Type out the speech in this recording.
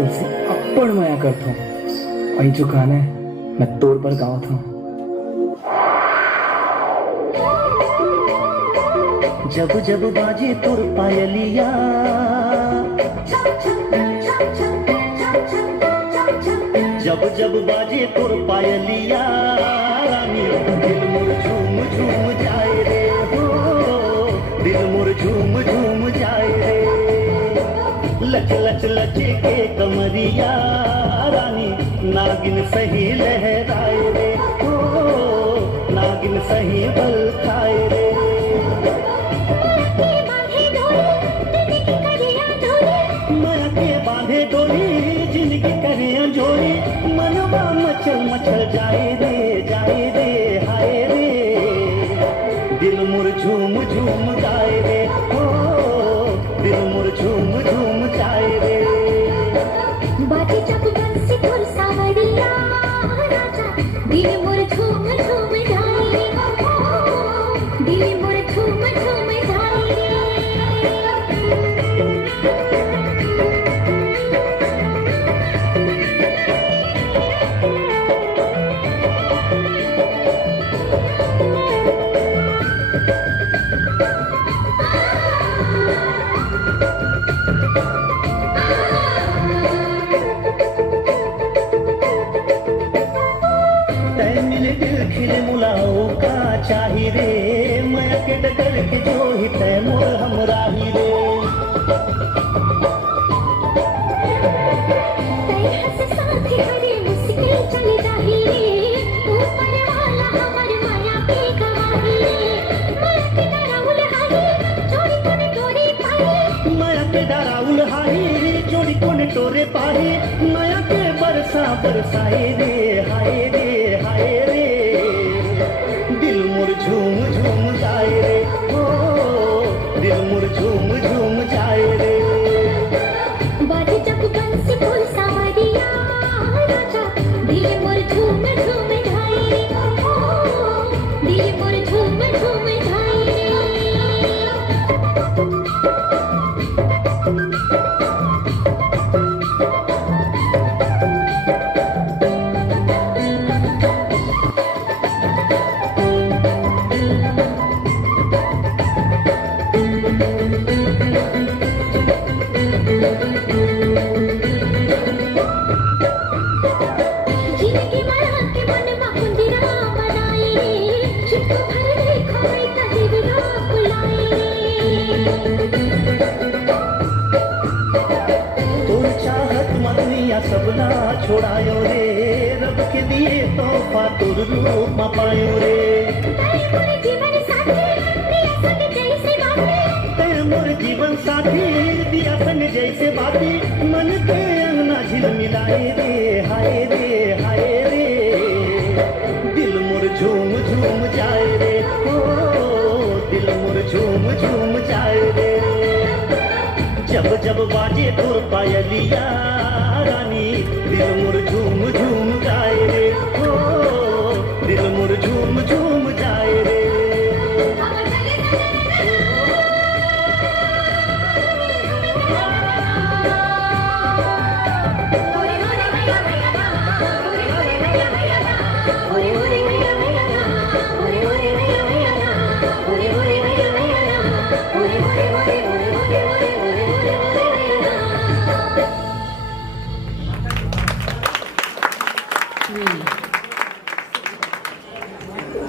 तुझसे अप्पड़ माया करता हूँ और जो गाना है मैं तोर पर गावत हूँ। जब जब बाजे तोर पायलिया, जब जब बाजे तोर पायलिया, रानी दिल मोर झूम झूम जाए रे हो, दिल मोर झूम झूम जाए रे। लच लच लचे के कमरिया, रानी नागिन सही लहराए रे हो, नागिन सही बल खाए रे। माया के बांधे डोरी जिंदगी करे अंजोरी, मनवा मचल मचल जाए रे हाय रे। दिल मुर झूम झूम गाए रे हो, दिल मुर झूम झूम जाए रे। बाजी जब बंसी तोर सावड़िया राजा, दिल मोर झूम झूम जाए रे हो, दिल मोर झूम झूम जाए रे। खिले मुलाओ का चाही रे, माया के डगर के जो ही तय मोर हमराही रे। तय हंस साथी हरे मुस्किल चली जाही रे, ऊपर वाला हमर माया पे गवाही रे। माया के डराउल हाही जोड़ी कोने टोरे पाही, माया के डराउल हाही जोड़ी कोने टोरे पाही। माया के बरसा बरसाए रे हाय रे हाय रे। दिल मुर झूम झूम जाए रे हो, दिल मुर झूम झूम जाए रे। बाजी जब बंसी तोर सावड़िया राजा, दिल मोर झूम झूम जाए रे हो, दिल मोर झूम झूम जाए रे। जिंदगी माया के मन मंदिरा बनाए रे, चिट्ठू भर देखो इतना दिव्या बुलाए रे। तोर चाहत मदनिया सबला छोड़ायो रे, रब के दिए तोहफा तोर रूप में पायो रे। तय मोर जीवन साथी दिया संग जैसे बाती, तय मोर जीवन साथी दिया संग जैसे बाती। मन के अंगना झिलमिलाए रे हाय रे हाय रे। दिल मोर झूम झूम जाए रे हो, दिल मोर झूम झूम जाए रे। जब जब बाजे तोर पायलिया, रानी दिल मोर झूम झूम गाए रे हो, दिल मोर झूम झूम जाए रे। three.